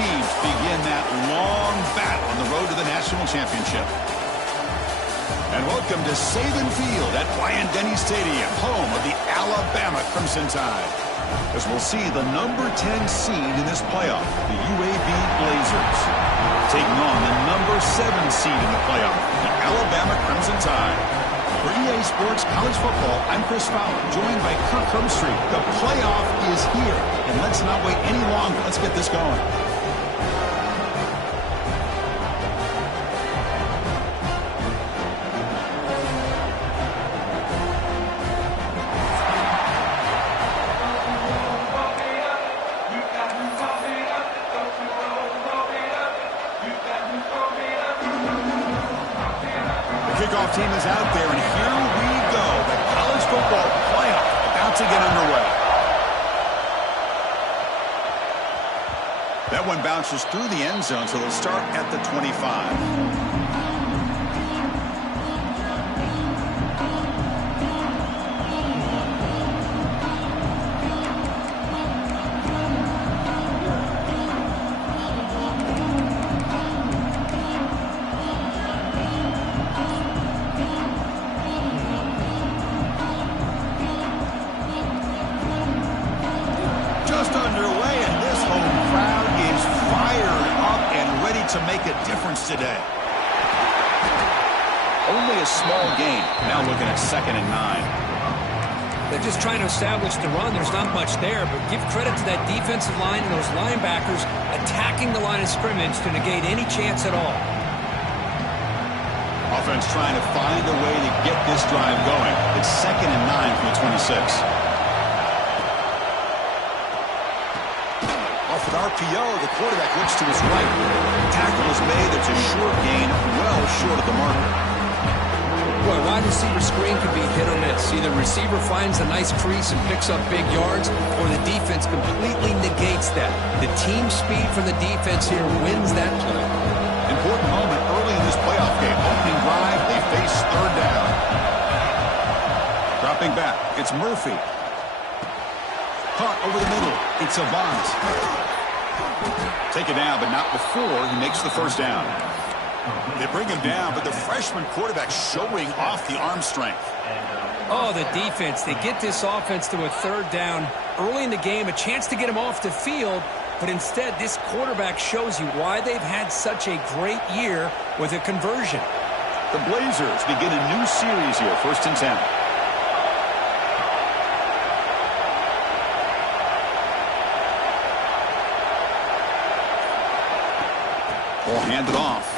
teams begin that long battle on the road to the national championship. And welcome to Saban Field at Bryant-Denny Stadium, home of the Alabama Crimson Tide, as we'll see the number 10 seed in this playoff, the UAB Blazers, taking on the number 7 seed in the playoff, the Alabama Crimson Tide. For EA Sports College Football, I'm Chris Fowler, joined by Kirk Herbstreit. The playoff is here, and let's not wait any longer. Let's get this going. Kickoff team is out there, and here we go. The college football playoff about to get underway. That one bounces through the end zone, so they'll start at the 25. To make a difference today. Only a small gain. Now looking at 2nd and 9. They're just trying to establish the run. There's not much there, but give credit to that defensive line and those linebackers attacking the line of scrimmage to negate any chance at all. Offense trying to find a way to get this drive going. It's 2nd and 9 from the 26. Off an RPO, the quarterback looks to his right. Tackle is made. It's a short gain, well short of the marker. Boy, wide receiver screen could be hit or miss. Either receiver finds a nice crease and picks up big yards, or the defense completely negates that. The team speed from the defense here wins that play. Important moment early in this playoff game. Opening drive, they face 3rd down. Dropping back, it's Murphy. Caught over the middle, it's Avant. Take it down, but not before he makes the 1st down. They bring him down, but the freshman quarterback showing off the arm strength. Oh, the defense. They get this offense to a 3rd down early in the game, a chance to get him off the field, but instead this quarterback shows you why they've had such a great year with a conversion. The Blazers begin a new series here, 1st and 10. Ball handed off.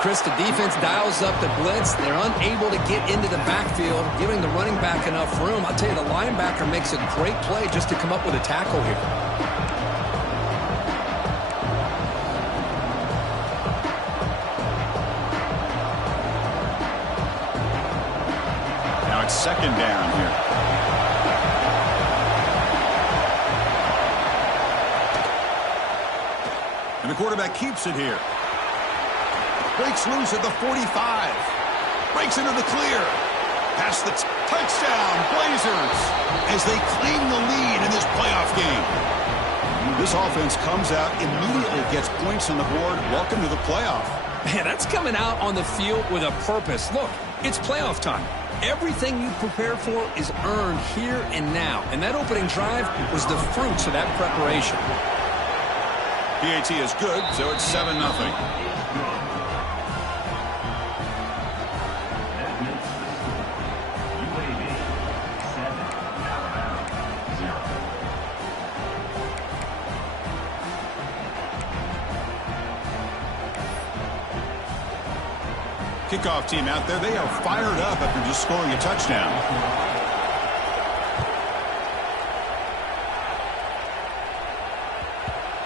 Chris, the defense dials up the blitz. They're unable to get into the backfield, giving the running back enough room. I'll tell you, the linebacker makes a great play just to come up with a tackle here. Now it's 2nd down here. And the quarterback keeps it here. Breaks loose at the 45. Breaks into the clear. Past the touchdown, Blazers, as they claim the lead in this playoff game. This offense comes out, immediately gets points on the board. Welcome to the playoff. Man, that's coming out on the field with a purpose. Look, it's playoff time. Everything you prepare for is earned here and now. And that opening drive was the fruits of that preparation. PAT is good, so it's 7-0. Kickoff team out there, they are fired up after just scoring a touchdown.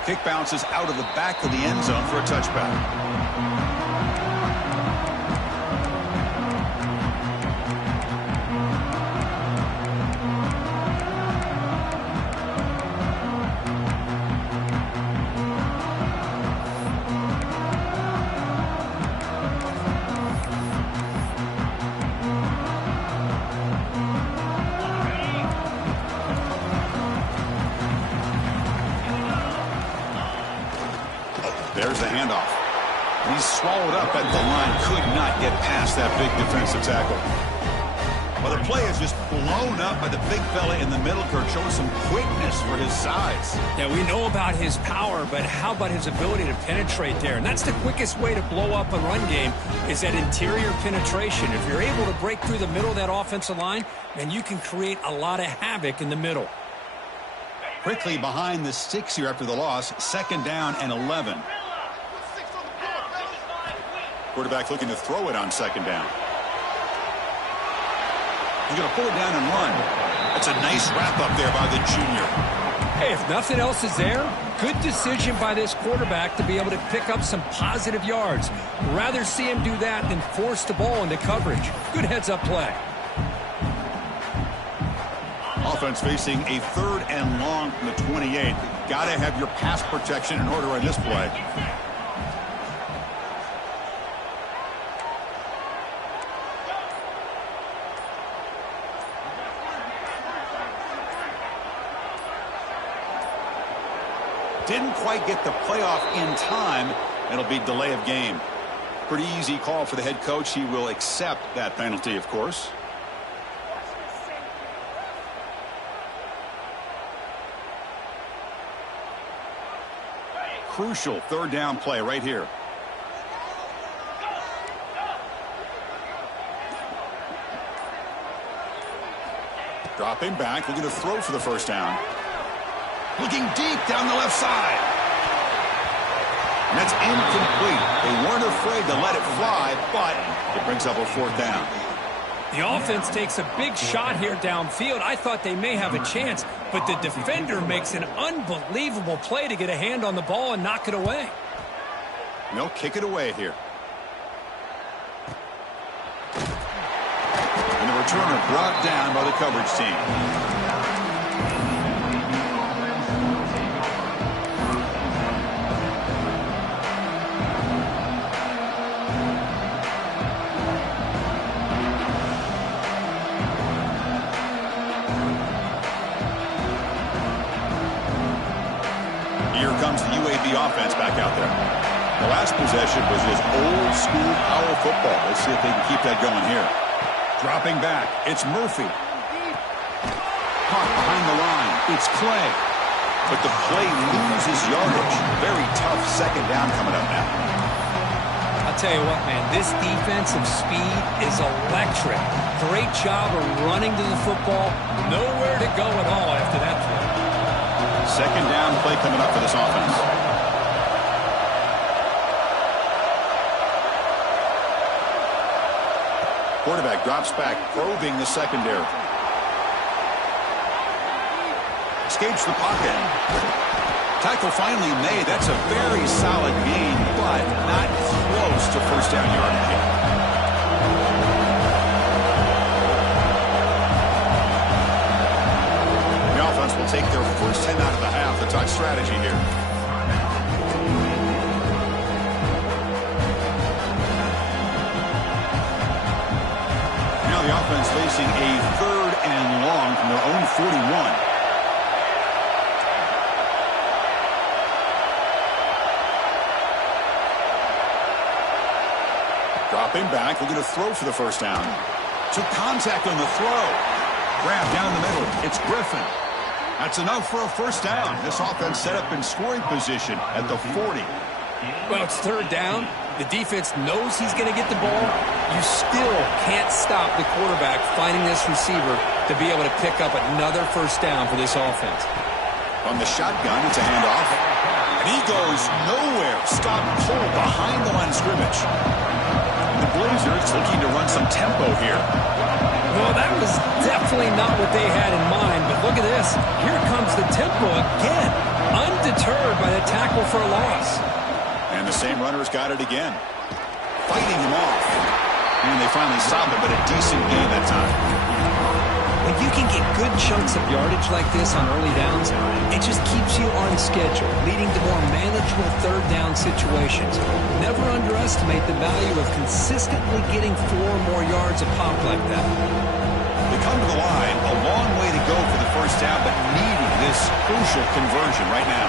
Kick bounces out of the back of the end zone for a touchback. There's the handoff. He's swallowed up at the line. Could not get past that big defensive tackle. Well, the play is just blown up by the big fella in the middle, Kurt, showing some quickness for his size. Yeah, we know about his power, but how about his ability to penetrate there? And that's the quickest way to blow up a run game, is that interior penetration. If you're able to break through the middle of that offensive line, then you can create a lot of havoc in the middle. Quickly behind the sticks here after the loss. 2nd down and 11. Quarterback looking to throw it on 2nd down. He's going to pull it down and run. That's a nice wrap up there by the junior. Hey, if nothing else is there, good decision by this quarterback to be able to pick up some positive yards. Rather see him do that than force the ball into coverage. Good heads-up play. Offense facing a 3rd and long from the 28. Got to have your pass protection in order on this play. Didn't quite get the playoff in time. It'll be delay of game. Pretty easy call for the head coach. He will accept that penalty, of course. Crucial 3rd down play right here. Dropping back, looking to throw for the 1st down. Looking deep down the left side. And that's incomplete. They weren't afraid to let it fly, but it brings up a 4th down. The offense takes a big shot here downfield. I thought they may have a chance, but the defender makes an unbelievable play to get a hand on the ball and knock it away. And they'll kick it away here. And the returner brought down by the coverage team. Here comes the UAB offense back out there. The last possession was just old school power football. Let's see if they can keep that going here. Dropping back, it's Murphy. Caught behind the line, it's Clay. But the play loses yardage. Very tough 2nd down coming up now. I'll tell you what, man, this defensive speed is electric. Great job of running to the football. Nowhere to go at all after that play. 2nd down play coming up for this offense. Quarterback drops back, probing the secondary. Escapes the pocket. Tackle finally made. That's a very solid gain, but not close to 1st down yardage yet. Will take their first 10 out of the half. The talk strategy here. Now the offense facing a 3rd and long from their own 41. Dropping back, looking to throw for the 1st down. Took contact on the throw. Grab down the middle. It's Griffin. That's enough for a 1st down. This offense set up in scoring position at the 40. Well, it's 3rd down. The defense knows he's going to get the ball. You still can't stop the quarterback finding this receiver to be able to pick up another 1st down for this offense. From the shotgun, it's a handoff. And he goes nowhere. Stop cold behind the line of scrimmage. And the Blazers looking to run some tempo here. Well, that was definitely not what they had in mind, but look at this. Here comes the tempo again, undeterred by the tackle for a loss. And the same runners got it again. Fighting him off. And they finally stopped it, but a decent gain that time. When you can get good chunks of yardage like this on early downs, it just keeps you on schedule, leading to more manageable 3rd down situations. Never underestimate the value of consistently getting 4 or more yards a pop like that. They come to the line, a long way to go for the 1st down, but needing this crucial conversion right now.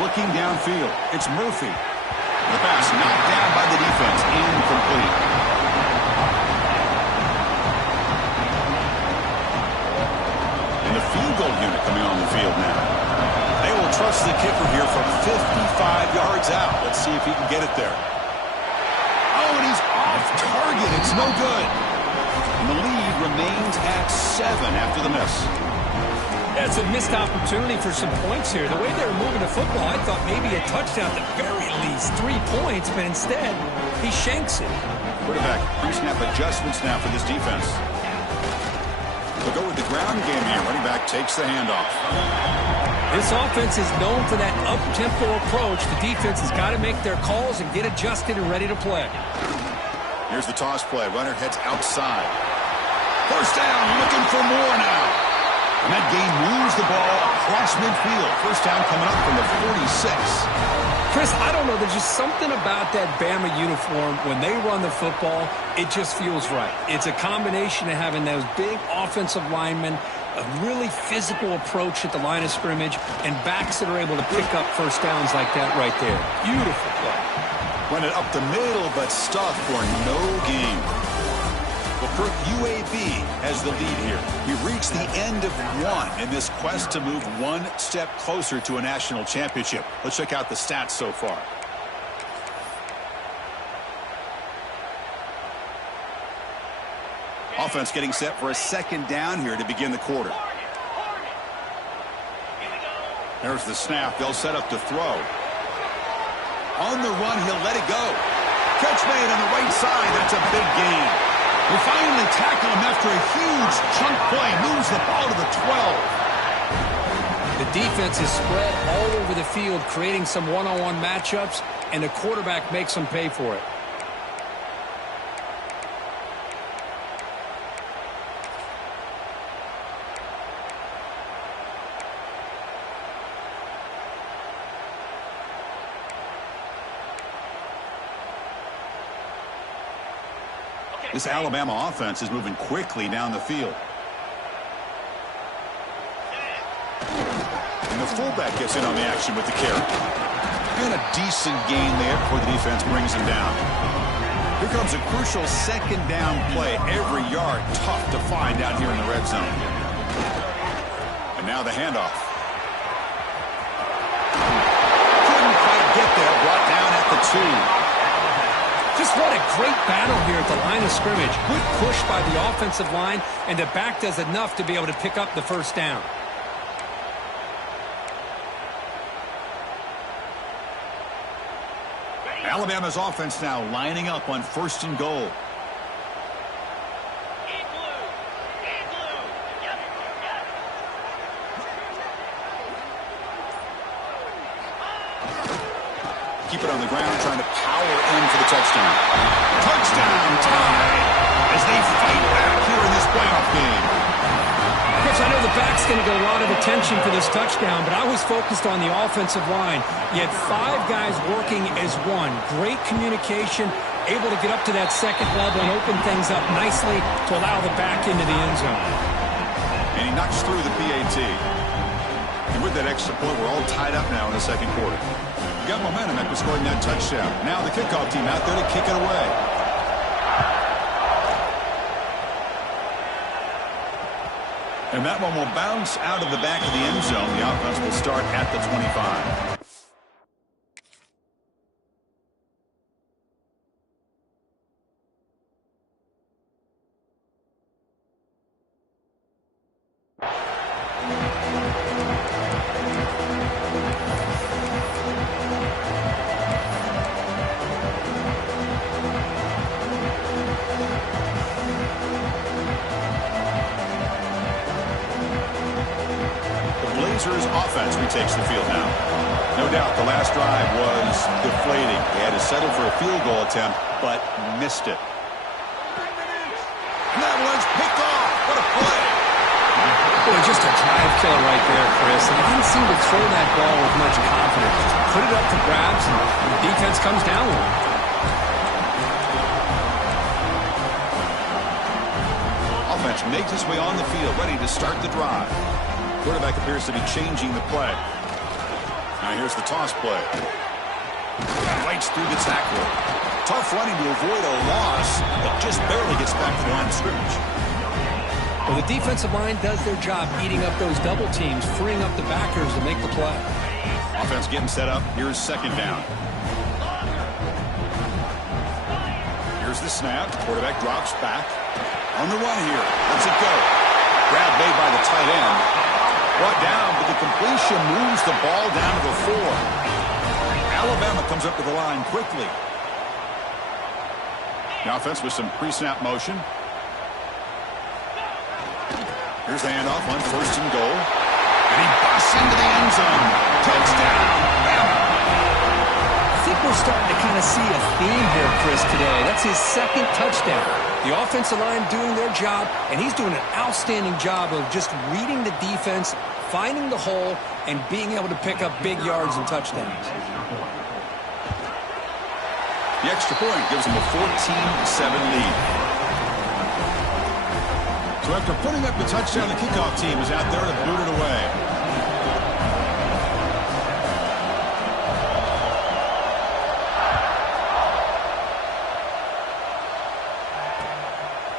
looking downfield. It's Murphy. The pass knocked down by the defense. Incomplete. And the field goal unit coming on the field now. They will trust the kicker here from 55 yards out. Let's see if he can get it there. Oh, and he's off target. It's no good. And the lead remains at 7 after the miss. Yeah, it's a missed opportunity for some points here. The way they were moving the football, I thought maybe a touchdown at the very least. 3 points, but instead, he shanks it. Quarterback pre-snap adjustments now for this defense. They'll go with the ground game here. Running back takes the handoff. This offense is known for that up-tempo approach. The defense has got to make their calls and get adjusted and ready to play. Here's the toss play. Runner heads outside. First down, looking for more now. And that game moves the ball across midfield. First down coming up from the 46. Chris, I don't know. There's just something about that Bama uniform. When they run the football, it just feels right. It's a combination of having those big offensive linemen, a really physical approach at the line of scrimmage, and backs that are able to pick up first downs like that right there. Beautiful play. Run it up the middle, but stuff for no gain. Well, Kirk, UAB has the lead here. We've reached the end of one in this quest to move one step closer to a national championship. Let's check out the stats so far. Offense getting set for a second down here to begin the quarter. There's the snap. They'll set up to throw. On the run, he'll let it go. Catch made on the right side. That's a big gain. We finally tackle him after a huge chunk play. Moves the ball to the 12. The defense is spread all over the field, creating some one-on-one matchups, and the quarterback makes them pay for it. This Alabama offense is moving quickly down the field. And the fullback gets in on the action with the carry. And a decent gain there before the defense brings him down. Here comes a crucial second down play. Every yard tough to find down here in the red zone. And now the handoff. Couldn't quite get there. Brought down at the 2. Just what a great battle here at the line of scrimmage. Good push by the offensive line, and the back does enough to be able to pick up the first down. Alabama's offense now lining up on 1st and goal. Keep it on the ground, trying to power in for the touchdown. Touchdown time as they fight back here in this playoff game. Chris, I know the back's going to get a lot of attention for this touchdown, but I was focused on the offensive line. You had 5 guys working as one. Great communication, able to get up to that second level and open things up nicely to allow the back into the end zone. And he knocks through the PAT. And with that extra point, we're all tied up now in the second quarter. We got momentum after scoring that touchdown. Now the kickoff team out there to kick it away. And that one will bounce out of the back of the end zone. The offense will start at the 25. Offense retakes the field now. No doubt the last drive was deflating. They had to settle for a field goal attempt, but missed it. And that one's picked off. What a play. Boy, just a drive killer right there, Chris. And he didn't seem to throw that ball with much confidence. Just put it up for grabs, and the defense comes down with it. Offense makes its way on the field, ready to start the drive. Quarterback appears to be changing the play. Now Now here's the toss play. Rights through the tackle. Tough running to avoid a loss, but just barely gets back to the line of scrimmage. Well, the defensive line does their job eating up those double teams, freeing up the backers to make the play. Offense getting set up. Here's second down. Here's the snap. Quarterback drops back. On the run here. Let's it go. Grab made by the tight end. Brought down, but the completion moves the ball down to the 4. Alabama comes up to the line quickly. The offense with some pre-snap motion. Here's the handoff on first and goal. And he busts into the end zone. Touchdown, Bama. I think we're starting to kind of see a theme here, Chris, today. That's his second touchdown. The offensive line doing their job, and he's doing an outstanding job of just reading the defense, finding the hole, and being able to pick up big yards and touchdowns. The extra point gives them a 14-7 lead. So after putting up the touchdown, the kickoff team is out there to boot it away.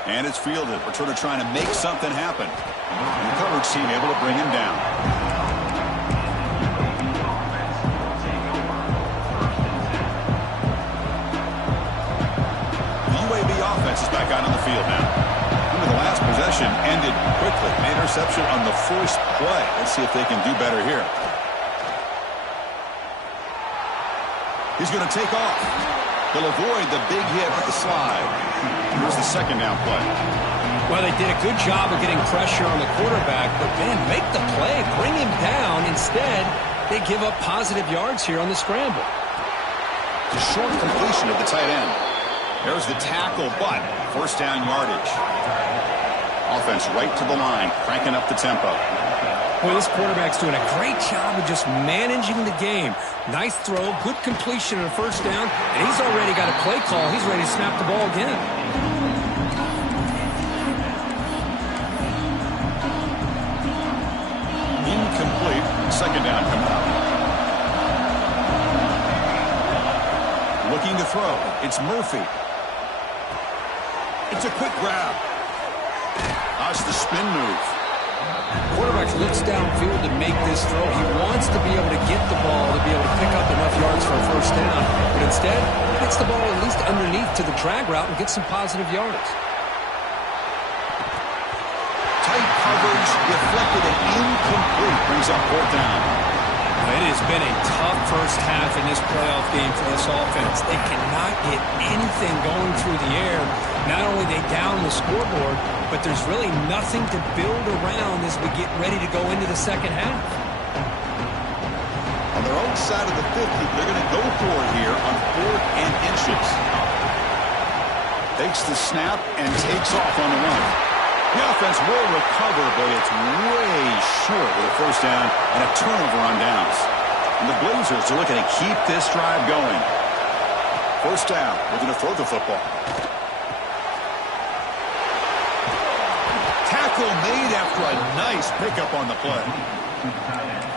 And it's fielded. Returner trying to make something happen. And the coverage team able to bring him down. UAB offense is back out on the field now. The last possession ended quickly. An interception on the first play. Let's see if they can do better here. He's going to take off. He'll avoid the big hit with the slide. Here's the second down play. Well, they did a good job of getting pressure on the quarterback, but man, make the play, bring him down. Instead, they give up positive yards here on the scramble. It's a short completion of the tight end. There's the tackle, but first down yardage. Offense right to the line, cranking up the tempo. Boy, this quarterback's doing a great job of just managing the game. Nice throw, good completion on a first down, and he's already got a play call. He's ready to snap the ball again. Incomplete. Second down coming up. Looking to throw. It's Murphy. It's a quick grab. That's the spin move. Quarterback looks downfield to make this throw. He wants to be able to get the ball to be able to pick up enough yards for a first down. But instead, he gets the ball at least underneath to the drag route and gets some positive yards. Tight coverage, deflected and incomplete. Brings up fourth down. It has been a tough first half in this playoff game for this offense. They cannot get anything going through the air. Not only they down the scoreboard, but there's really nothing to build around as we get ready to go into the second half. On their own side of the 50, they're going to go for it here on 4th and inches. Takes the snap and takes off on the run. The offense will recover, but it's way short with a first down and a turnover on downs. And the Blazers are looking to keep this drive going. First down, looking to throw the football. Tackle made after a nice pickup on the play.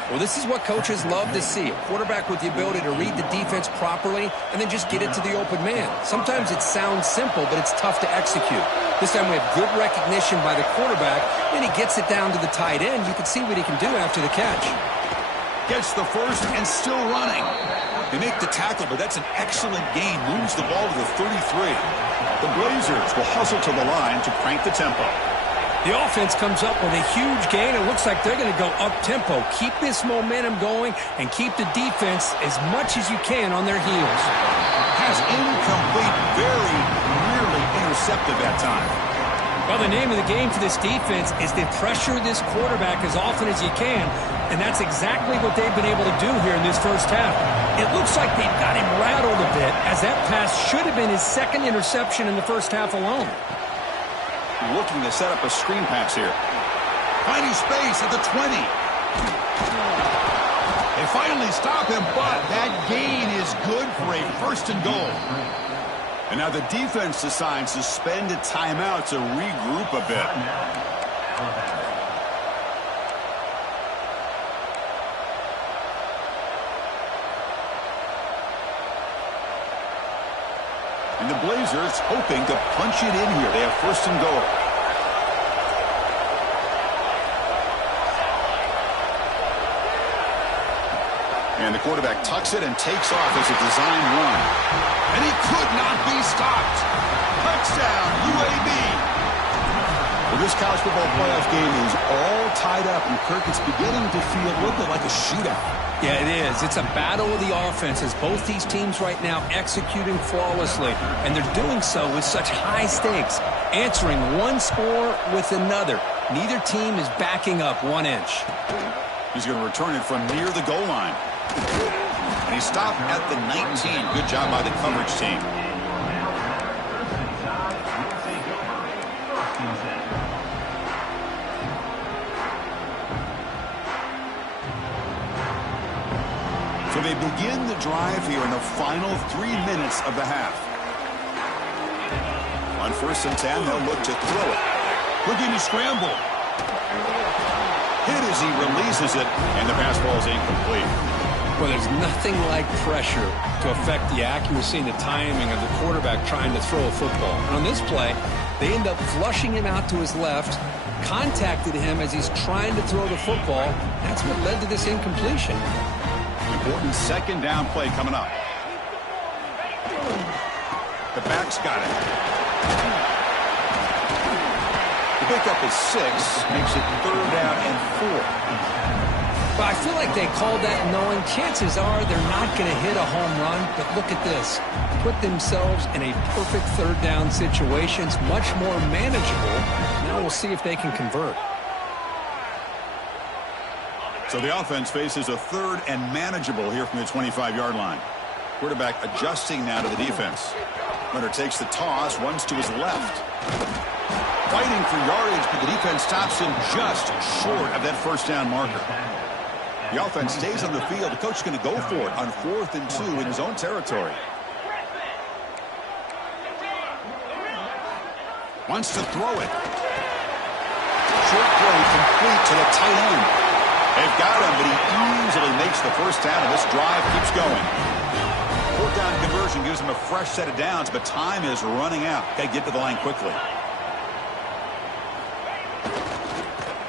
Well, this is what coaches love to see. A quarterback with the ability to read the defense properly and then just get it to the open man. Sometimes it sounds simple, but it's tough to execute. This time we have good recognition by the quarterback, and he gets it down to the tight end. You can see what he can do after the catch. Gets the first and still running. They make the tackle, but that's an excellent gain. Moves the ball to the 33. The Blazers will hustle to the line to crank the tempo. The offense comes up with a huge gain. It looks like they're going to go up-tempo. Keep this momentum going and keep the defense as much as you can on their heels. Has incomplete, very nearly intercepted that time. Well, the name of the game for this defense is to pressure this quarterback as often as you can, and that's exactly what they've been able to do here in this first half. It looks like they've got him rattled a bit, as that pass should have been his second interception in the first half alone. Looking to set up a screen pass here. Finding space at the 20. They finally stop him, but that gain is good for a first and goal. And now the defense decides to spend a timeout to regroup a bit. And the Blazers hoping to punch it in here. They have first and goal. And the quarterback tucks it and takes off as a design run. And he could not be stopped. Touchdown, UAB. Well, this college football playoff game is all tied up, and Kirk, it's beginning to feel a little bit like a shootout. Yeah, it is. It's a battle of the offenses. Both these teams right now executing flawlessly, and they're doing so with such high stakes, answering one score with another. Neither team is backing up 1 inch. He's going to return it from near the goal line. And he stopped at the 19. Good job by the coverage team. So they begin the drive here in the final 3 minutes of the half. On first and 10, they'll look to throw it. Looking to scramble. Hit as he releases it, and the pass ball is incomplete. Well, there's nothing like pressure to affect the accuracy and the timing of the quarterback trying to throw a football. And on this play, they end up flushing him out to his left, contacted him as he's trying to throw the football. That's what led to this incompletion. Important second down play coming up. The back's got it. The pickup is 6, makes it 3rd down and 4. But I feel like they called that knowing chances are they're not going to hit a home run. But look at this. Put themselves in a perfect 3rd down situation. It's much more manageable. Now we'll see if they can convert. So the offense faces a 3rd and manageable here from the 25-yard line. Quarterback adjusting now to the defense. Runner takes the toss, runs to his left. Fighting for yardage, but the defense stops him just short of that first down marker. The offense stays on the field. The coach is going to go for it on 4th and 2 in his own territory. Wants to throw it. Short throw complete to the tight end. They've got him, but he easily makes the first down, and this drive keeps going. 4th down conversion gives him a fresh set of downs, but time is running out. Got to get to the line quickly.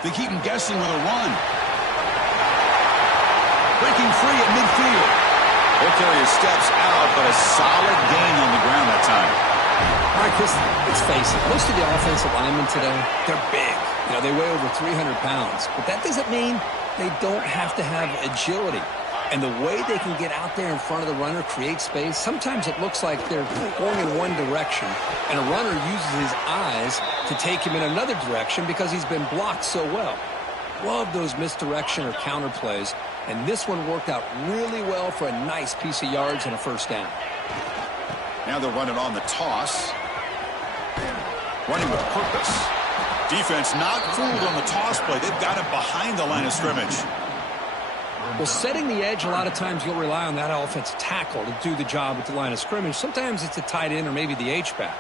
They keep him guessing with a run. Breaking free at midfield. He'll carry his steps out, but a solid gain on the ground that time. All right, Chris, let's face it. Most of the offensive linemen today, they're big. You know, they weigh over 300 pounds. But that doesn't mean they don't have to have agility. And the way they can get out there in front of the runner, create space, sometimes it looks like they're going in one direction, and a runner uses his eyes to take him in another direction because he's been blocked so well. Love those misdirection or counter plays, and this one worked out really well for a nice piece of yards and a first down. Now they're running on the toss. Running with purpose. Defense not fooled on the toss play. They've got him behind the line of scrimmage. Well, setting the edge, a lot of times you'll rely on that offensive tackle to do the job at the line of scrimmage. Sometimes it's a tight end or maybe the H-back.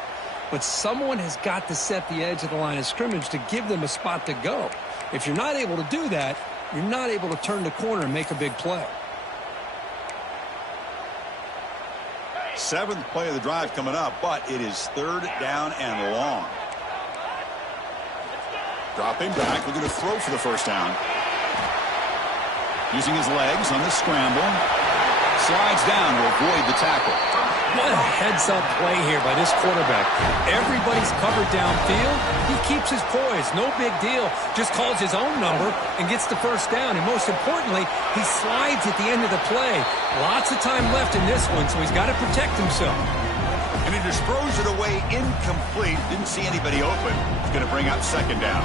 But someone has got to set the edge of the line of scrimmage to give them a spot to go. If you're not able to do that, you're not able to turn the corner and make a big play. 7th play of the drive coming up, but it is 3rd down and long. Dropping back, looking to throw for the first down. Using his legs on the scramble. Slides down to avoid the tackle. What a heads-up play here by this quarterback. Everybody's covered downfield. He keeps his poise. No big deal. Just calls his own number and gets the first down. And most importantly, he slides at the end of the play. Lots of time left in this one, so he's got to protect himself. And he just throws it away incomplete. Didn't see anybody open. It's going to bring up 2nd down.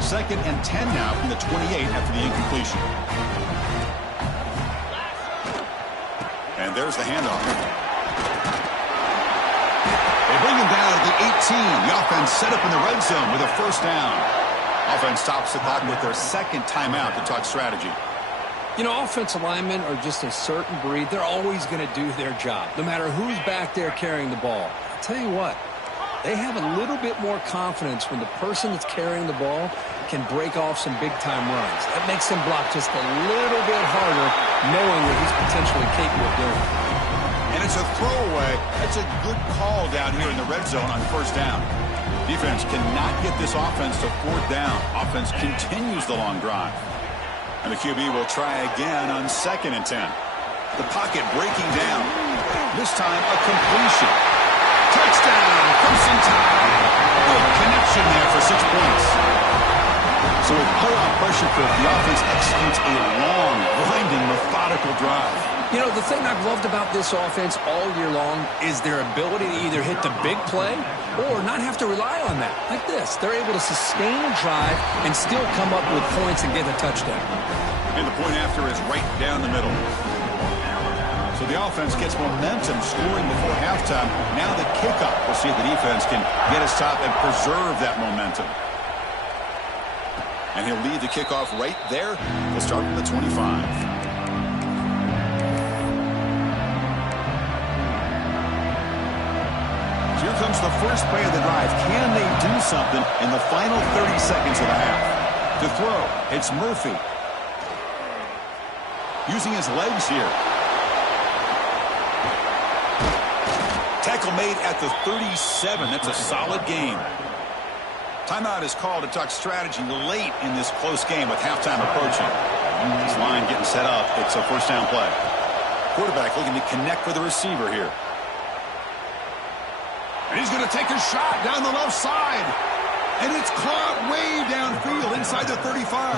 Second and 10 now from the 28 after the incompletion. And there's the handoff. They bring him down to the 18. The offense set up in the red zone with a first down. Offense stops the clock with their 2nd timeout to talk strategy. You know, offensive linemen are just a certain breed. They're always going to do their job, no matter who's back there carrying the ball. I'll tell you what, They have a little bit more confidence when the person that's carrying the ball can break off some big-time runs. That makes him block just a little bit harder, knowing what he's potentially capable of doing. And it's a throwaway. That's a good call down here in the red zone on first down. Defense cannot get this offense to fourth down. Offense continues the long drive. And the QB will try again on 2nd and 10. The pocket breaking down. This time a completion. Touchdown, Crimson Tide. Good connection there for 6 points. So with pull-out pressure, the offense executes a long, winding, methodical drive. You know, the thing I've loved about this offense all year long is their ability to either hit the big play or not have to rely on that. Like this, they're able to sustain a drive and still come up with points and get a touchdown. And the point after is right down the middle. So the offense gets momentum scoring before halftime. Now the kickoff. We'll see if the defense can get a stop and preserve that momentum. And he'll lead the kickoff right there. We'll start from the 25. Here comes the first play of the drive. Can they do something in the final 30 seconds of the half? To throw, it's Murphy. Using his legs here. Tackle made at the 37. That's a solid gain. Timeout is called to talk strategy late in this close game with halftime approaching. This line getting set up. It's a first down play. Quarterback looking to connect with the receiver here. And he's going to take a shot down the left side. And it's caught way downfield inside the 35.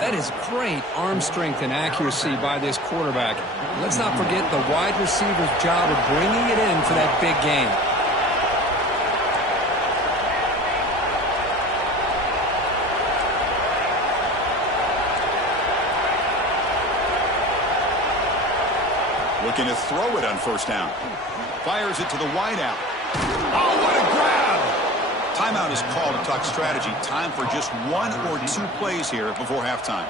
That is great arm strength and accuracy by this quarterback. Let's not forget the wide receiver's job of bringing it in for that big game. Looking to throw it on first down. Fires it to the wideout. Oh, what a grab! Timeout is called to talk strategy. Time for just 1 or 2 plays here before halftime.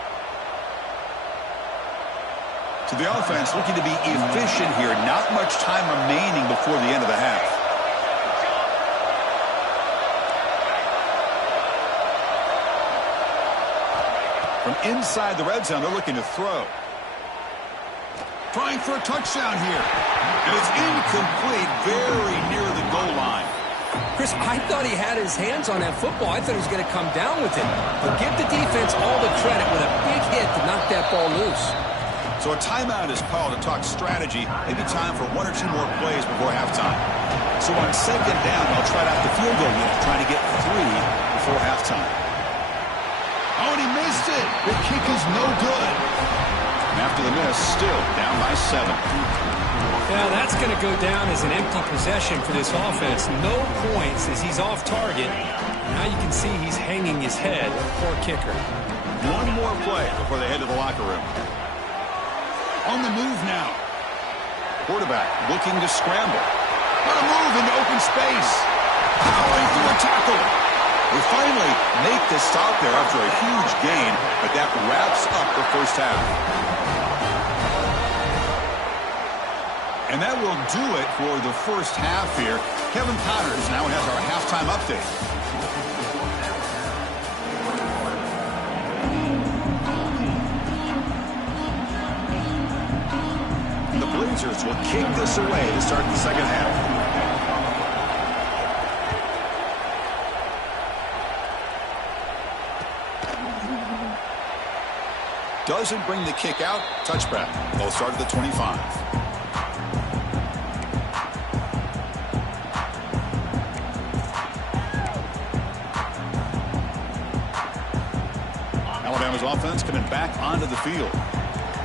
So the offense looking to be efficient here. Not much time remaining before the end of the half. From inside the red zone, they're looking to throw. Trying for a touchdown here. And it's incomplete, very near the goal line. Chris, I thought he had his hands on that football. I thought he was going to come down with it. But give the defense all the credit with a big hit to knock that ball loose. So a timeout is called to talk strategy. Maybe time for 1 or 2 more plays before halftime. So on 2nd down, they'll try out the field goal unit, trying to get 3 before halftime. Oh, and he missed it. The kick is no good. And after the miss, still down by 7. Now that's going to go down as an empty possession for this offense. No points as he's off target. Now you can see he's hanging his head. Poor kicker. 1 more play before they head to the locker room. On the move now. Quarterback looking to scramble. On a move into open space. Powering through a tackle. They finally make the stop there after a huge gain, but that wraps up the first half. And that will do it for the first half here. Kevin Connors now has our halftime update. The Blazers will kick this away to start the second half. Doesn't bring the kick out. Touchback. They'll start at the 25. Alabama's offense coming back onto the field.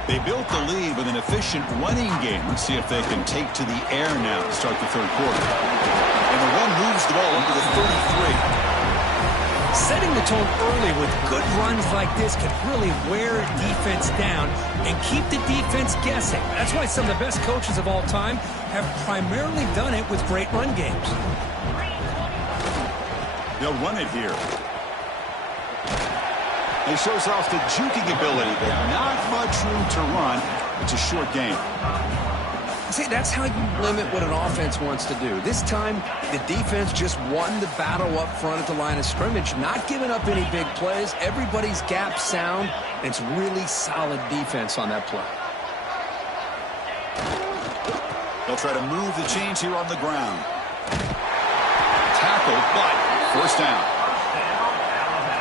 They built the lead with an efficient running game. Let's see if they can take to the air now to start the third quarter. And the run moves the ball into the 33. Setting the tone early with good runs like this can really wear defense down and keep the defense guessing. That's why some of the best coaches of all time have primarily done it with great run games. They'll run it here. He shows off the juking ability, but not much room to run. It's a short game. See, that's how you limit what an offense wants to do. This time, the defense just won the battle up front at the line of scrimmage, not giving up any big plays. Everybody's gap sound, and it's really solid defense on that play. They'll try to move the chains here on the ground. Tackle, but first down.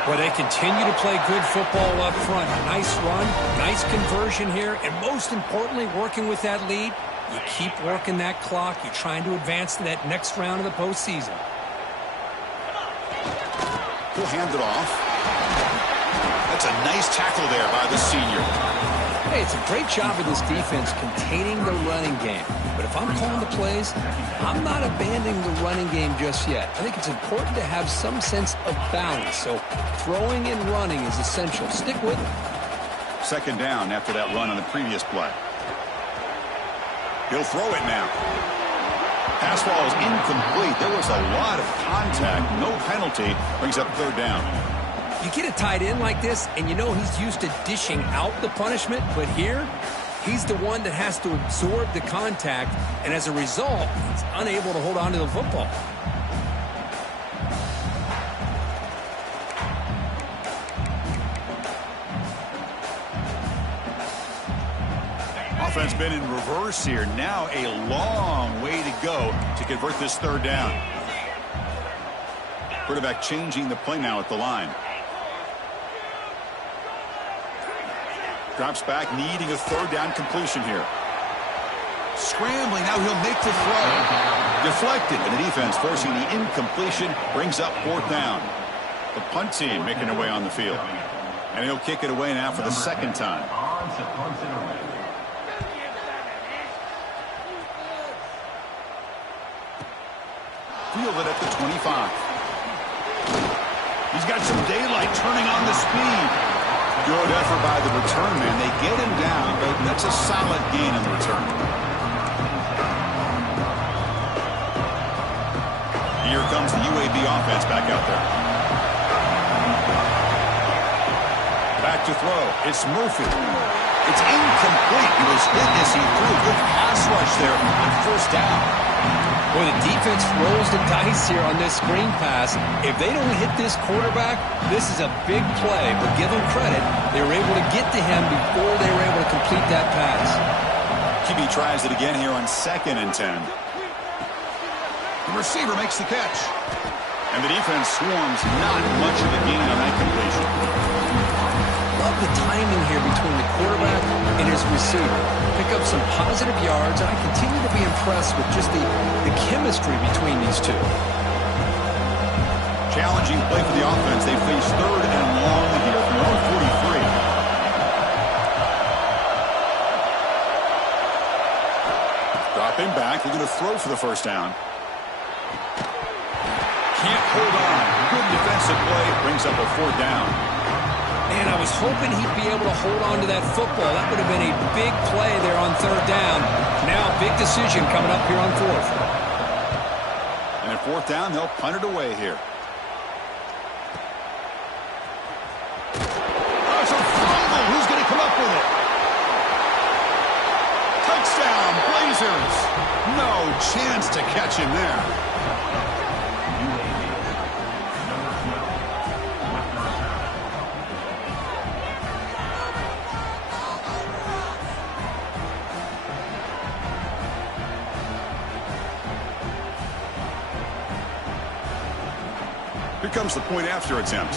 Well, they continue to play good football up front. Nice run, nice conversion here, and most importantly, working with that lead. You keep working that clock. You're trying to advance to that next round of the postseason. He'll hand it off. That's a nice tackle there by the senior. Hey, it's a great job of this defense containing the running game. But if I'm calling the plays, I'm not abandoning the running game just yet. I think it's important to have some sense of balance. So throwing and running is essential. Stick with it. Second down after that run on the previous play. He'll throw it now. Pass ball is incomplete. There was a lot of contact. No penalty. Brings up third down. You get a tight end like this, and you know he's used to dishing out the punishment. But here, he's the one that has to absorb the contact. And as a result, he's unable to hold on to the football. Offense been in reverse here. Now a long way to go to convert this third down. Quarterback changing the play now at the line. Drops back, needing a third down completion here. Scrambling, now he'll make the throw. Deflected, and the defense forcing the incompletion brings up fourth down. The punt team making their way on the field. And he'll kick it away now for the second time. Fielded at the 25. He's got some daylight turning on the speed. Good effort by the return man. They get him down, but that's a solid gain in the return. Here comes the UAB offense back out there. Back to throw. It's Murphy. It's incomplete. He was hit as he threw. Good pass rush there on first down. Boy, the defense rolls the dice here on this screen pass. If they don't hit this quarterback, this is a big play. But give them credit, they were able to get to him before they were able to complete that pass. QB tries it again here on 2nd and 10. The receiver makes the catch. And the defense swarms. Not much of a gain on that completion. Love the timing here between the quarterback and his receiver. Pick up some positive yards, and I continue to be impressed with just the chemistry between these two. Challenging play for the offense. They face third and long here from 143. Dropping back. They're going to throw for the first down. Can't hold on. Good defensive play. Brings up a fourth down. Man, I was hoping he'd be able to hold on to that football. That would have been a big play there on third down. Now, big decision coming up here on fourth. And at fourth down, they'll punt it away here. Oh, it's a fumble. Who's going to come up with it? Touchdown, Blazers. No chance to catch him there. Here comes the point after attempt.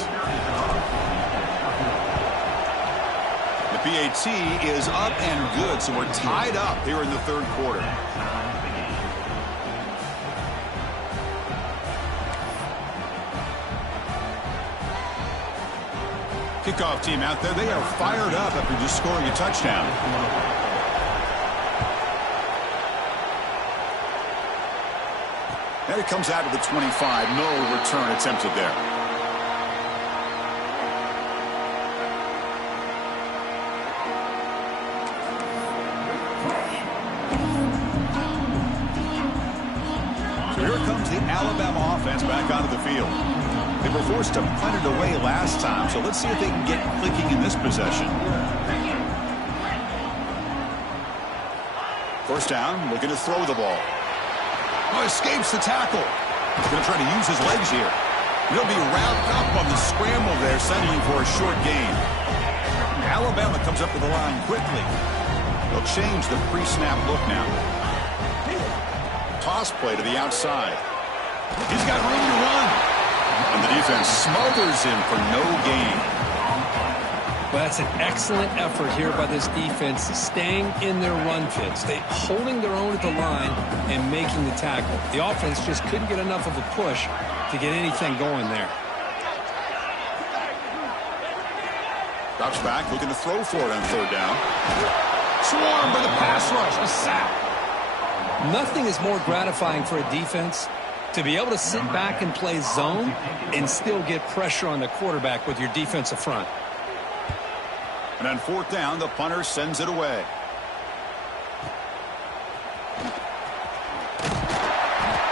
The PAT is up and good, so we're tied up here in the third quarter. Kickoff team out there, they are fired up after just scoring a touchdown. Now he comes out to the 25. No return attempted there. So here comes the Alabama offense back onto the field. They were forced to punt it away last time, so let's see if they can get clicking in this possession. First down, looking to throw the ball. Oh, escapes the tackle. He's going to try to use his legs here. He'll be wrapped up on the scramble there, settling for a short gain. Alabama comes up to the line quickly. They'll change the pre-snap look now. Toss play to the outside. He's got room to run. And the defense smothers him for no gain. Well, that's an excellent effort here by this defense, staying in their run fits. They holding their own at the line and making the tackle. The offense just couldn't get enough of a push to get anything going there. Drops back, looking to throw for it on third down. Swarmed by the pass rush, a sack. Nothing is more gratifying for a defense to be able to sit back and play zone and still get pressure on the quarterback with your defensive front. And on fourth down, the punter sends it away.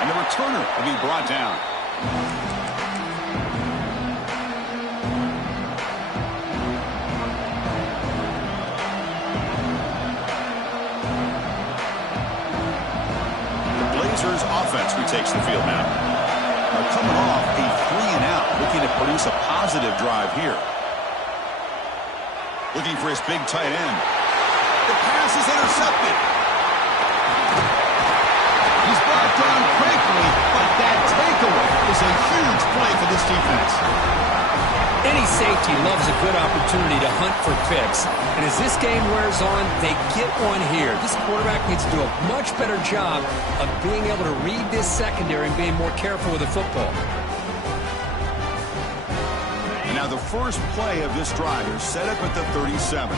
And the returner will be brought down. Blazers offense retakes the field now. They're coming off a 3-and-out, looking to produce a positive drive here. Looking for his big tight end. The pass is intercepted. He's brought down quickly, but that takeaway is a huge play for this defense. Any safety loves a good opportunity to hunt for picks. And as this game wears on, they get one here. This quarterback needs to do a much better job of being able to read this secondary and being more careful with the football. And now the first play of this drive is set up at the 37.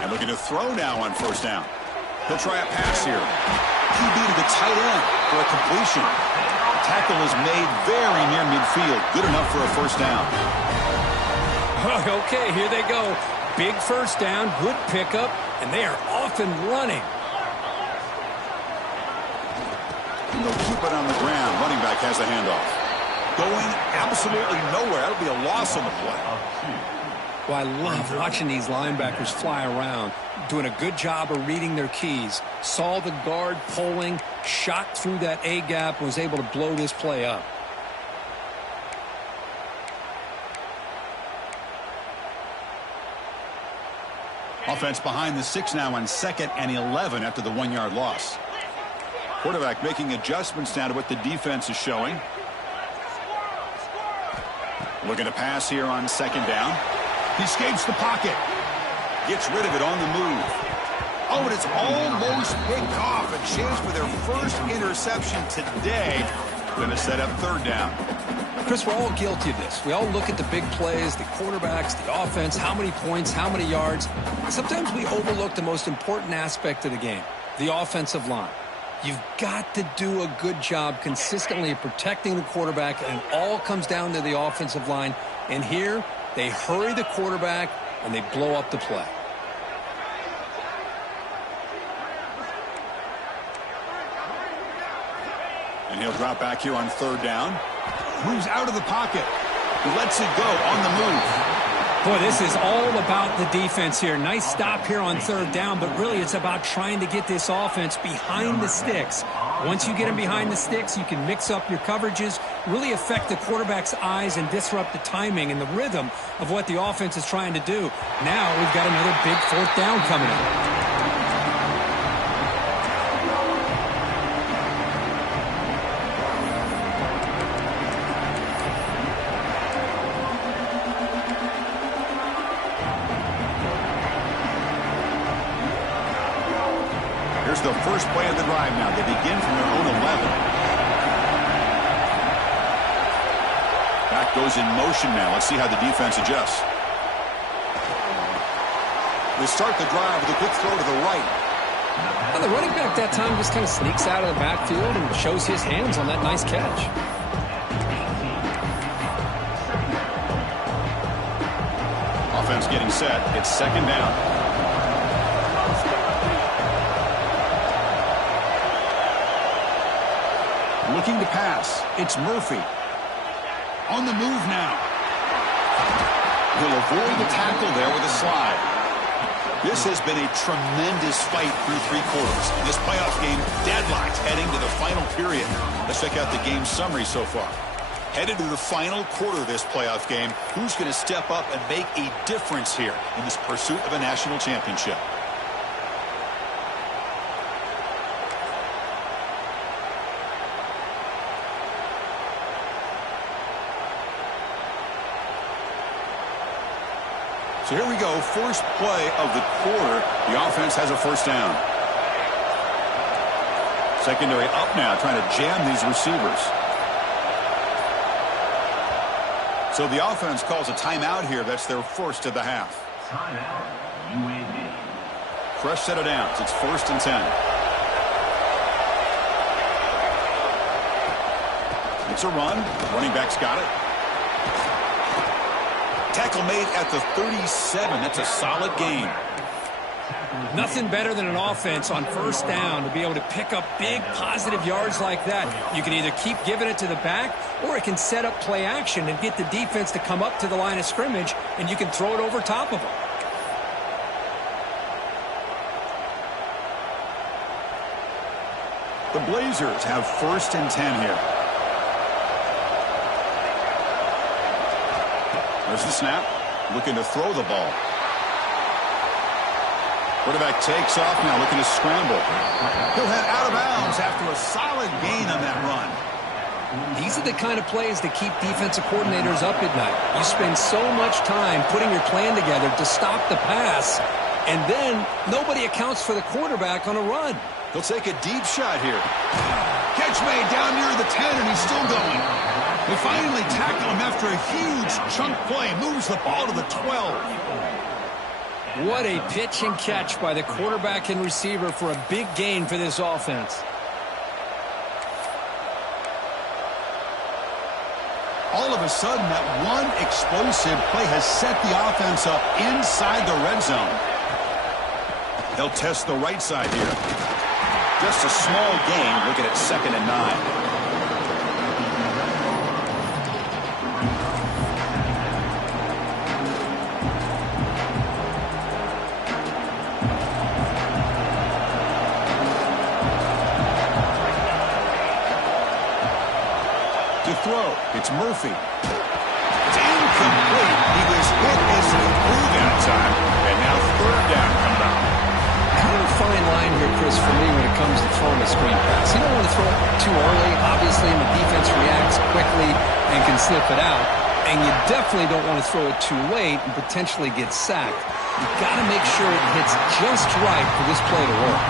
And looking to throw now on first down. He'll try a pass here. QB to the tight end for a completion. Tackle is made very near midfield. Good enough for a first down. Okay, here they go. Big first down, good pickup, and they are off and running. And they'll keep it on the ground. Running back has the handoff. Going absolutely nowhere. That'll be a loss on the play. Well, I love watching these linebackers fly around, doing a good job of reading their keys. Saw the guard pulling, shot through that A-gap, and was able to blow this play up. Offense behind the 6 now on 2nd and 11 after the 1-yard loss. Quarterback making adjustments now to what the defense is showing. Looking to pass here on 2nd down. He escapes the pocket. Gets rid of it on the move. Oh, and it's almost picked off. A chance for their first interception today. Going to set up 3rd down. Chris, we're all guilty of this. We all look at the big plays, the quarterbacks, the offense, how many points, how many yards. Sometimes we overlook the most important aspect of the game, the offensive line. You've got to do a good job consistently of protecting the quarterback, and it all comes down to the offensive line. And here, they hurry the quarterback, and they blow up the play. And he'll drop back here on 3rd down. Moves out of the pocket. Lets it go on the move. Boy, this is all about the defense here. Nice stop here on 3rd down, but really it's about trying to get this offense behind the sticks. Once you get them behind the sticks, you can mix up your coverages, really affect the quarterback's eyes and disrupt the timing and the rhythm of what the offense is trying to do. Now we've got another big 4th down coming up. The first play of the drive now. They begin from their own 11. Back goes in motion now. Let's see how the defense adjusts. They start the drive with a quick throw to the right. Well, the running back that time just kind of sneaks out of the backfield and shows his hands on that nice catch. Offense getting set. It's 2nd down. Looking to pass. It's Murphy. On the move now. He'll avoid the tackle there with a slide. This has been a tremendous fight through 3 quarters. This playoff game deadlocked heading to the final period. Let's check out the game summary so far. Headed to the final quarter of this playoff game, who's going to step up and make a difference here in this pursuit of a national championship? So here we go, first play of the quarter. The offense has a first down. Secondary up now, trying to jam these receivers. So the offense calls a timeout here. That's their first of the half. Timeout, UAB. Fresh set of downs. It's 1st and 10. It's a run. Running back's got it. Tackle made at the 37. That's a solid gain. Nothing better than an offense on first down to be able to pick up big positive yards like that. You can either keep giving it to the back, or it can set up play action and get the defense to come up to the line of scrimmage, and you can throw it over top of them. The Blazers have 1st and 10 here. There's the snap. Looking to throw the ball. Quarterback takes off now, looking to scramble. He'll head out of bounds after a solid gain on that run. These are the kind of plays that keep defensive coordinators up at night. You spend so much time putting your plan together to stop the pass, and then nobody accounts for the quarterback on a run. He'll take a deep shot here. Catch made down near the 10, and he's still going. They finally tackle him after a huge chunk play. Moves the ball to the 12. What a pitch and catch by the quarterback and receiver for a big gain for this offense. All of a sudden, that one explosive play has set the offense up inside the red zone. They'll test the right side here. Just a small gain, looking at 2nd and 9. Throw. It's Murphy. It's incomplete. He was hit as he threw that time. And now 3rd down coming up. Kind of a fine line here, Chris, for me when it comes to throwing a screen pass. You don't want to throw it too early, obviously, and the defense reacts quickly and can sniff it out. And you definitely don't want to throw it too late and potentially get sacked. You've got to make sure it hits just right for this play to work.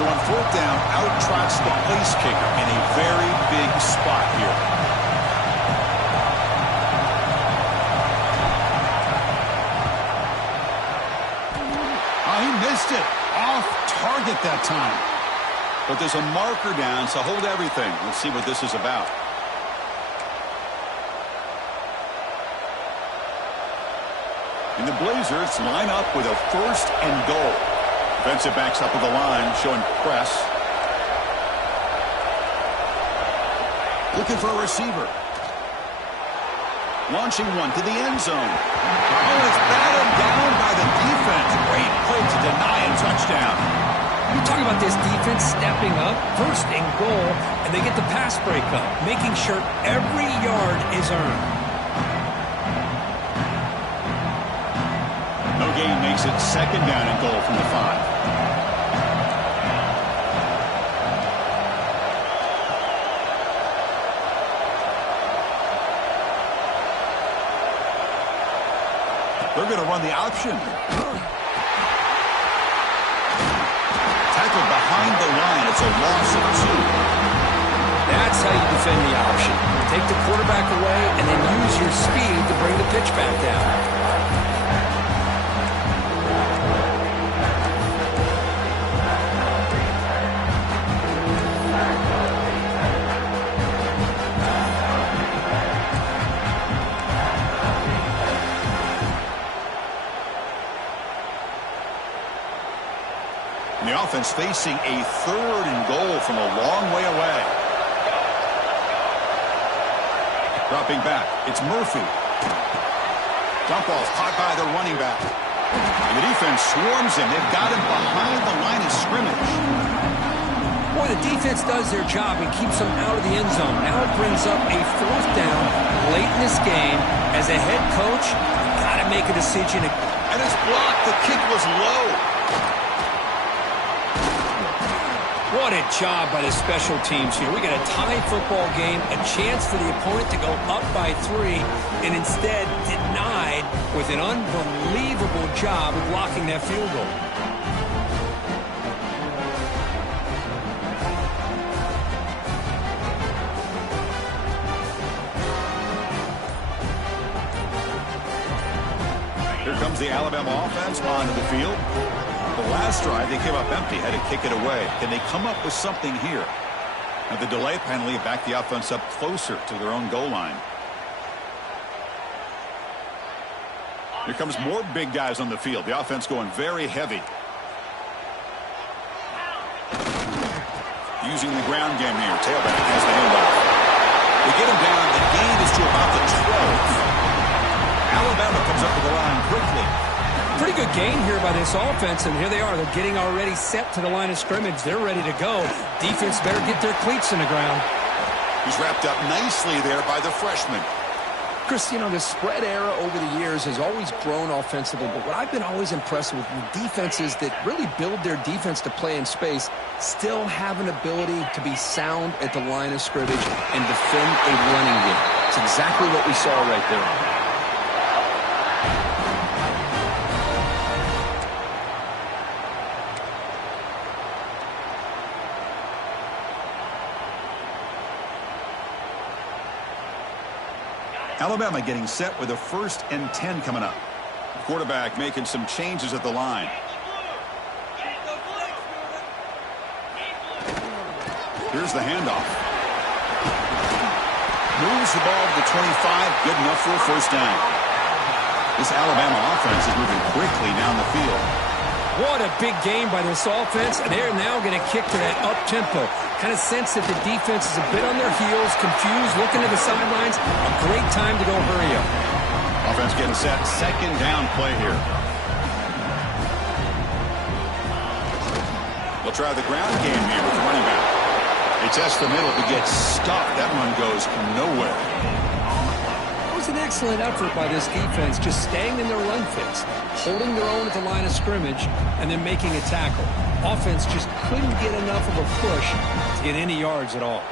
So on 4th down, out trots the place kicker in a very big spot here. Oh, he missed it. Off target that time. But there's a marker down, so hold everything. Let's see what this is about. And the Blazers line up with a 1st and goal. Defensive backs up at the line, showing press. Looking for a receiver. Launching one to the end zone. Oh, it's batted down by the defense. Great play to deny and touchdown. You talk about this defense stepping up, 1st and goal, and they get the pass breakup, making sure every yard is earned. No gain makes it 2nd down and goal from the 5. They're going to run the option. Tackled behind the line. It's a loss of 2. That's how you defend the option. Take the quarterback away and then use your speed to bring the pitch back down. And the offense facing a 3rd and goal from a long way away. Dropping back, it's Murphy. Dump ball's caught by the running back. And the defense swarms him. They've got him behind the line of scrimmage. Boy, the defense does their job and keeps them out of the end zone. Now it brings up a 4th down late in this game. As a head coach, you've got to make a decision. And it's blocked. The kick was low. What a job by the special teams here. We got a tie football game, a chance for the opponent to go up by 3, and instead denied with an unbelievable job of blocking that field goal. Here comes the Alabama offense onto the field. The last drive, they came up empty, had to kick it away. Can they come up with something here? And the delay penalty backed the offense up closer to their own goal line. Here comes more big guys on the field. The offense going very heavy. Using the ground game here. Tailback has the handoff. They get him down. The gain is to about the 12. Alabama comes up to the line quickly. Pretty good gain here by this offense, and here they are. They're getting already set to the line of scrimmage. They're ready to go. Defense better get their cleats in the ground. He's wrapped up nicely there by the freshman. Chris, you know, the spread era over the years has always grown offensively, but what I've been always impressed with defenses that really build their defense to play in space still have an ability to be sound at the line of scrimmage and defend a running game. It's exactly what we saw right there. Alabama getting set with a 1st and 10 coming up. The quarterback making some changes at the line. Here's the handoff. Moves the ball to the 25. Good enough for a 1st down. This Alabama offense is moving quickly down the field. What a big game by this offense. They're now going to kick to that up-tempo. Kind of sense that the defense is a bit on their heels, confused, looking to the sidelines. A great time to go hurry up. Offense getting set. 2nd down play here. They'll try the ground game here with the running back. They test the middle to get stopped. That one goes nowhere. It was an excellent effort by this defense, just staying in their run fits, holding their own at the line of scrimmage, and then making a tackle. Offense just couldn't get enough of a push to get any yards at all.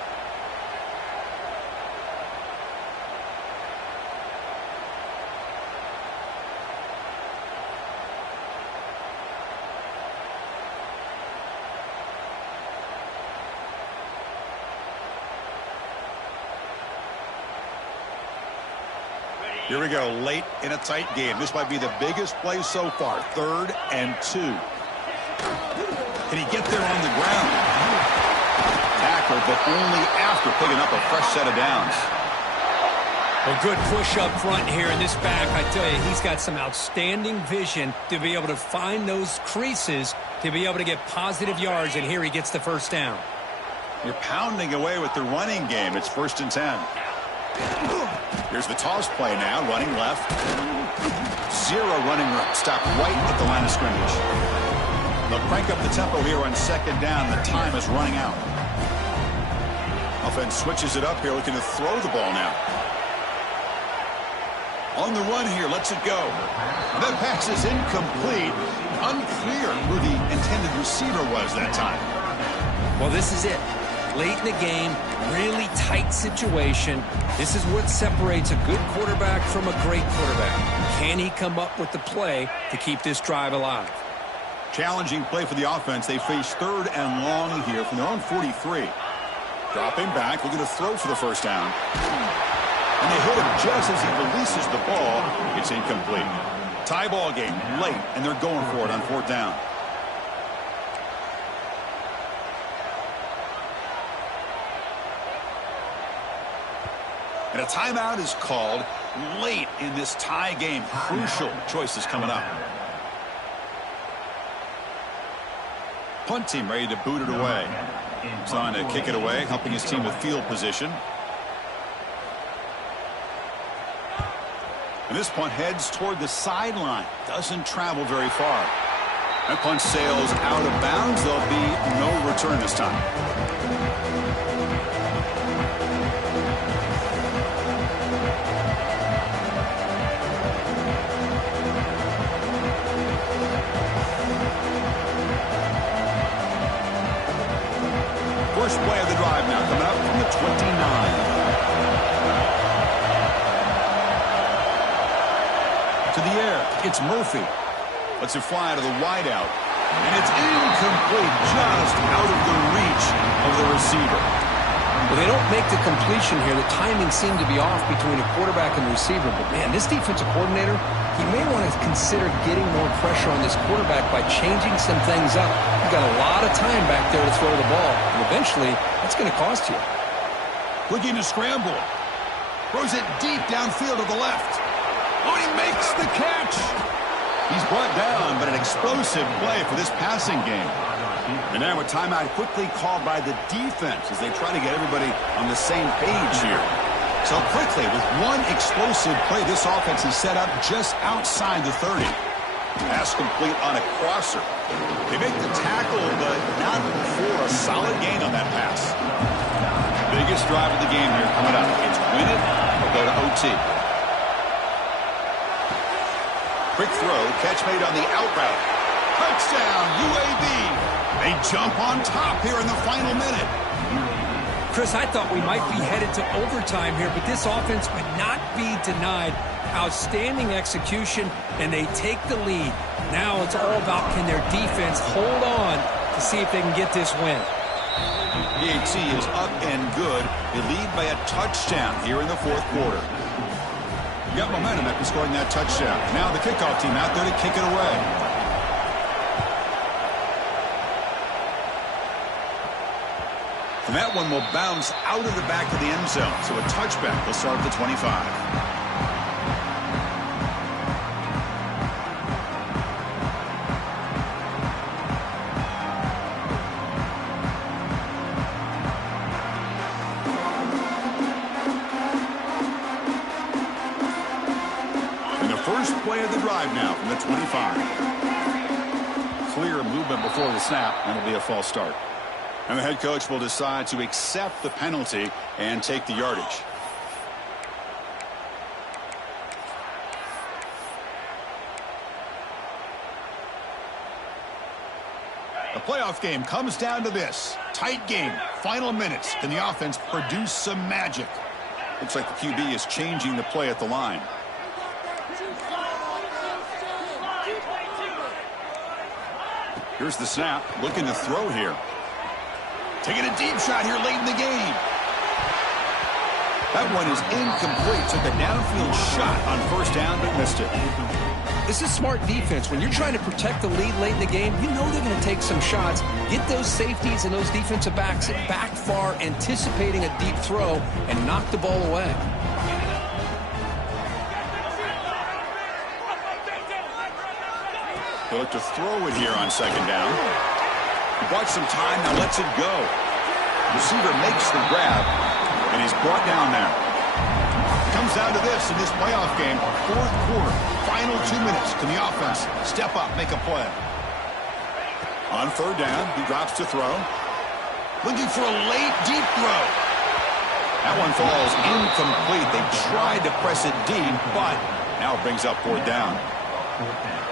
Here we go, late in a tight game. This might be the biggest play so far. 3rd and 2. Can he get there on the ground? Tackle, but only after picking up a fresh set of downs. A good push up front here in this back. I tell you, he's got some outstanding vision to be able to find those creases to be able to get positive yards, and here he gets the 1st down. You're pounding away with the running game. It's 1st and 10. Here's the toss play now, running left. 0 running room. Stop right at the line of scrimmage. They'll crank up the tempo here on 2nd down. The time is running out. Offense switches it up here, looking to throw the ball now. On the run here, lets it go. That pass is incomplete. Unclear who the intended receiver was that time. Well, this is it. Late in the game, really tight situation. This is what separates a good quarterback from a great quarterback. Can he come up with the play to keep this drive alive? Challenging play for the offense. They face 3rd and long here from their own 43. Dropping back, looking to throw for the 1st down. And they hit him just as he releases the ball. It's incomplete. Tie ball game late, and they're going for it on 4th down. And a timeout is called late in this tie game. Crucial choices coming up. Punt team ready to boot it away. He's on to kick it away, helping his team with field position. And this punt heads toward the sideline. Doesn't travel very far. That punt sails out of bounds. There'll be no return this time. First play of the drive now coming up from the 29. To the air, it's Murphy. Lets it fly to the wideout. And it's incomplete, just out of the reach of the receiver. Well, they don't make the completion here. The timing seemed to be off between a quarterback and the receiver. But, man, this defensive coordinator, he may want to consider getting more pressure on this quarterback by changing some things up. You've got a lot of time back there to throw the ball. And eventually, that's going to cost you. Looking to scramble. Throws it deep downfield to the left. Oh, he makes the catch. He's brought down, but an explosive play for this passing game. And now a timeout quickly called by the defense as they try to get everybody on the same page here. So quickly, with one explosive play, this offense is set up just outside the 30. Pass complete on a crosser. They make the tackle, but not for a solid gain on that pass. Biggest drive of the game here coming up. It's win it or go to OT. Quick throw, catch made on the out route. Touchdown, UAB. They jump on top here in the final minute. Chris, I thought we might be headed to overtime here, but this offense would not be denied. Outstanding execution, and they take the lead. Now it's all about can their defense hold on to see if they can get this win. PAT is up and good. They lead by a touchdown here in the fourth quarter. Got momentum after scoring that touchdown. Now the kickoff team out there to kick it away. And that one will bounce out of the back of the end zone. So a touchback will start at the 25. Play of the drive now from the 25. Clear movement before the snap, and it'll be a false start. And the head coach will decide to accept the penalty and take the yardage. The playoff game comes down to this. Tight game, final minutes. Can the offense produce some magic? Looks like the QB is changing the play at the line. Here's the snap, looking to throw here. Taking a deep shot here late in the game. That one is incomplete. Took a downfield shot on first down, but missed it. This is smart defense. When you're trying to protect the lead late in the game, you know they're going to take some shots. Get those safeties and those defensive backs back far, anticipating a deep throw, and knock the ball away. He'll look to throw it here on second down. He bought some time, now lets it go. Receiver makes the grab, and he's brought down there. Comes down to this in this playoff game. Fourth quarter, final 2 minutes. Can the offense step up, make a play? On third down, he drops to throw. Looking for a late, deep throw. That one falls incomplete. They tried to press it deep, but now it brings up fourth down.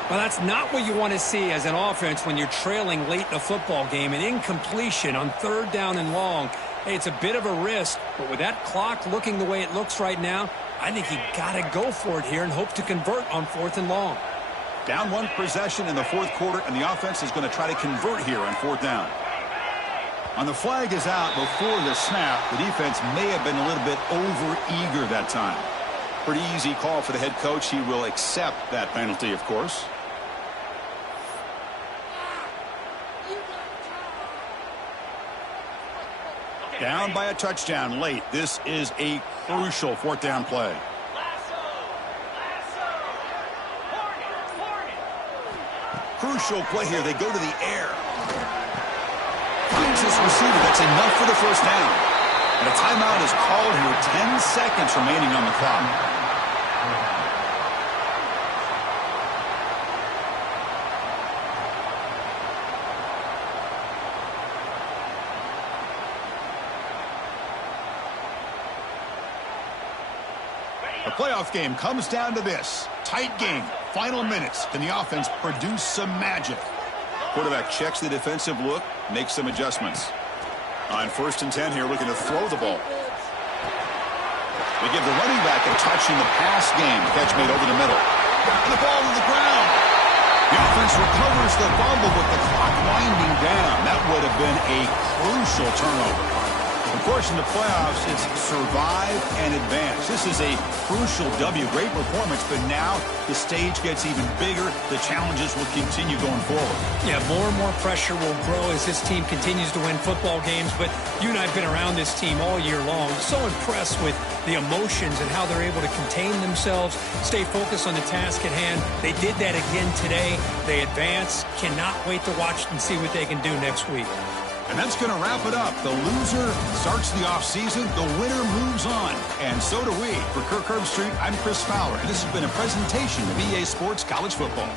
Well, that's not what you want to see as an offense when you're trailing late in a football game. An incompletion on third down and long. Hey, it's a bit of a risk, but with that clock looking the way it looks right now, I think you got to go for it here and hope to convert on fourth and long. Down one possession in the fourth quarter, and the offense is going to try to convert here on fourth down. On the flag is out before the snap. The defense may have been a little bit over-eager that time. Pretty easy call for the head coach. He will accept that penalty, of course. Down by a touchdown late. This is a crucial fourth down play. Crucial play here. They go to the air. this receiver. That's enough for the first down. And a timeout is called here. 10 seconds remaining on the clock. The playoff game comes down to this. Tight game. Final minutes. Can the offense produce some magic? Quarterback checks the defensive look, makes some adjustments. On 1st and 10 here, looking to throw the ball. They give the running back a touch in the pass game. Catch made over the middle. And the ball to the ground. The offense recovers the fumble with the clock winding down. That would have been a crucial turnover. Of course, in the playoffs, it's survive and advance. This is a crucial W. Great performance, but now the stage gets even bigger. The challenges will continue going forward. Yeah, more and more pressure will grow as this team continues to win football games. But you and I have been around this team all year long. So impressed with the emotions and how they're able to contain themselves, stay focused on the task at hand. They did that again today. They advance. Cannot wait to watch and see what they can do next week. And that's going to wrap it up. The loser starts the offseason. The winner moves on. And so do we. For Kirk Herbstreit, I'm Chris Fowler. And this has been a presentation of EA Sports College Football.